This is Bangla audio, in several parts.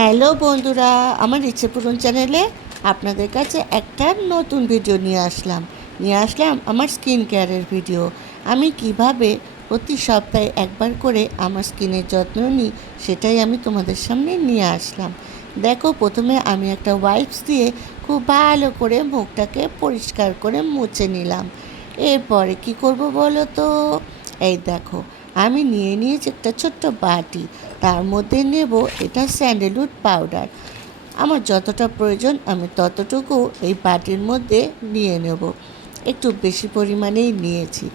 হ্যালো বন্ধুরা, আমার ইচ্ছে পূরণ চ্যানেলে আপনাদের কাছে একটা নতুন ভিডিও নিয়ে আসলাম আমার স্কিন কেয়ারের ভিডিও। আমি কিভাবে প্রতি সপ্তাহে একবার করে আমার স্কিনের যত্ন নিই সেটাই আমি তোমাদের সামনে নিয়ে আসলাম। দেখো, প্রথমে আমি একটা ওয়াইপস দিয়ে খুব ভালো করে মুখটাকে পরিষ্কার করে মুছে নিলাম। এরপরে কি করব বলো তো? এই দেখো, আমি নিয়েছি একটা ছোট্ট বাটি। তার মধ্যে নেব এটা স্যান্ডেলউড পাউডার। আমার যতটা প্রয়োজন আমি ততটুকু এই বাটির মধ্যে নিয়ে নেব। একটু বেশি পরিমাণেই নিয়েছি।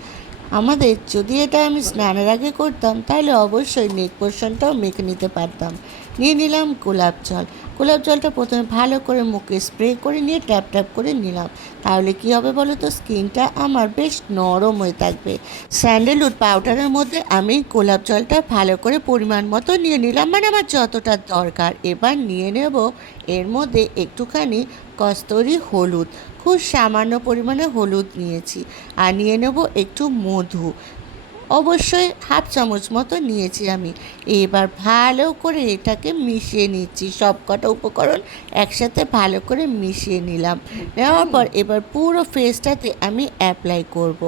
যদি এটা আমি স্নানের আগে করতাম তাহলে অবশ্যই নেক পোর্শনটাও মেখে নিতে পারতাম। নিয়ে নিলাম গোলাপ জল। গোলাপ জলটা প্রথমে ভালো করে মুখে স্প্রে করে নিয়ে ট্যাপ ট্যাপ করে নিলাম। তাহলে কি হবে বলো তো? স্কিনটা আমার বেশ নরম হয়ে থাকবে। স্যান্ডেলউড পাউডারের মধ্যে আমি গোলাপ জলটা ভালো করে পরিমাণ মতো নিয়ে নিলাম, মানে আমার যতটা দরকার। এবার নিয়ে নেব এর মধ্যে একটুখানি কস্তুরি হলুদ, খুব সামান্য পরিমাণে হলুদ নিয়েছি। আর নিয়ে নেব একটু মধু, অবশ্যই হাফ চামচ মতো নিয়েছি আমি। এবার ভালো করে এটাকে মিশিয়ে নিচ্ছি, সব কটা উপকরণ একসাথে ভালো করে মিশিয়ে নিলাম। নেওয়ার পর এবার পুরো ফেসটাতে আমি অ্যাপ্লাই করব।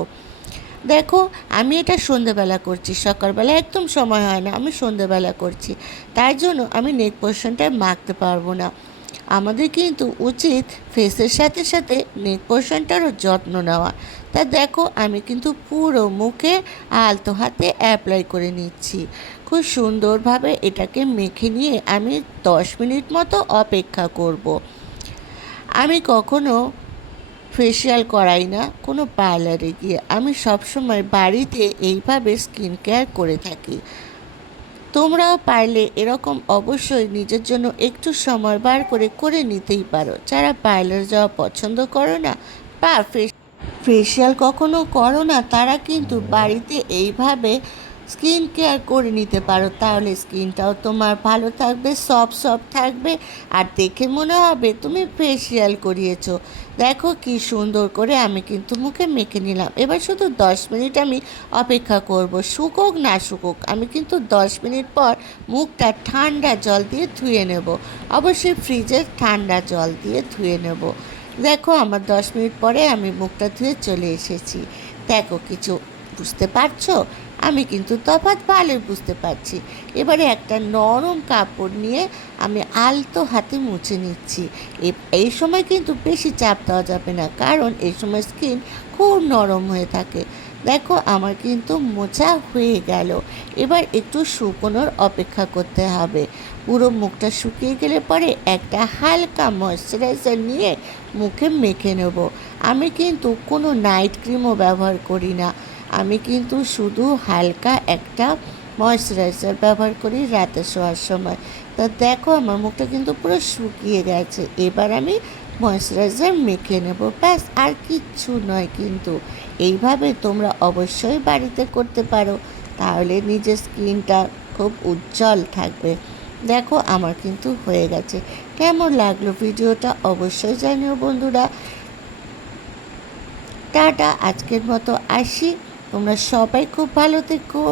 দেখো, আমি এটা সন্ধেবেলা করছি, সকালবেলা একদম সময় হয় না, আমি সন্ধেবেলা করছি। তাই জন্য আমি নেক পোর্শনটা মাখতে পারবো না। আমাদের কিন্তু উচিত ফেসের সাথে সাথে নেক পোর্শনটারও যত্ন নেওয়া। তা দেখো, আমি কিন্তু পুরো মুখে আলতো হাতে অ্যাপ্লাই করে নিচ্ছি। খুব সুন্দরভাবে এটাকে মেখে নিয়ে আমি 10 মিনিট মতো অপেক্ষা করব। আমি কখনো ফেসিয়াল করাই না কোনো পার্লারে গিয়ে, আমি সবসময় বাড়িতে এইভাবে স্কিন কেয়ার করে থাকি। তোমরাও পারলে এরকম অবশ্যই নিজের জন্য একটু সময় বার করে করে নিতেই পারো। যারা পার্লার যাওয়া পছন্দ করো না বা ফেসিয়াল কখনো করো না, তারা কিন্তু বাড়িতে এইভাবে স্কিন কেয়ার করে নিতে পারো। তাহলে স্কিনটাও তোমার ভালো থাকবে, সফট থাকবে, আর দেখে মনে হবে তুমি ফেসিয়াল করিয়েছো। দেখো কি সুন্দর করে আমি কিন্তু মুখে মেখে নিলাম। এবার শুধু 10 মিনিট আমি অপেক্ষা করব, শুকোক না শুকোক। আমি কিন্তু 10 মিনিট পর মুখটা ঠান্ডা জল দিয়ে ধুয়ে নেব। অবশ্যই ফ্রিজের ঠান্ডা জল দিয়ে ধুয়ে নেব। দেখো, আমার 10 মিনিট পরে আমি মুখটা ধুয়ে চলে এসেছি। দেখো, কিছু বুঝতে পারছো? আমি কিন্তু তফাৎ ভালোই বুঝতে পারছি। এবারে একটা নরম কাপড় নিয়ে আমি আলতো হাতে মুছে নিচ্ছি। এই সময় কিন্তু বেশি চাপ দেওয়া যাবে না, কারণ এই সময় স্কিন খুব নরম হয়ে থাকে। দেখো, আমার কিন্তু মোছা হয়ে গেল। এবার একটু শুকোনোর অপেক্ষা করতে হবে। পুরো মুখটা শুকিয়ে গেলে পরে একটা হালকা ময়শ্চারাইজার নিয়ে মুখে মেখে নেব। আমি কিন্তু কোনো নাইট ক্রিমও ব্যবহার করি না, আমি কিন্তু শুধু হালকা একটা ময়শ্চারাইজার ব্যবহার করি রাতে শোয়ার সময়। তা দেখো, আমার মুখটা কিন্তু পুরো শুকিয়ে গেছে। এবার আমি ময়শ্চারাইজার মেখে নেব, ব্যাস, আর কিচ্ছু নয়। কিন্তু এইভাবে তোমরা অবশ্যই বাড়িতে করতে পারো, তাহলে নিজের স্কিনটা খুব উজ্জ্বল থাকবে। দেখো, আমার কিন্তু হয়ে গেছে। কেমন লাগলো ভিডিওটা অবশ্যই জানিও বন্ধুরা। টাটা, আজকের মতো আসি। তোমরা সবাই খুব ভালো থেকো।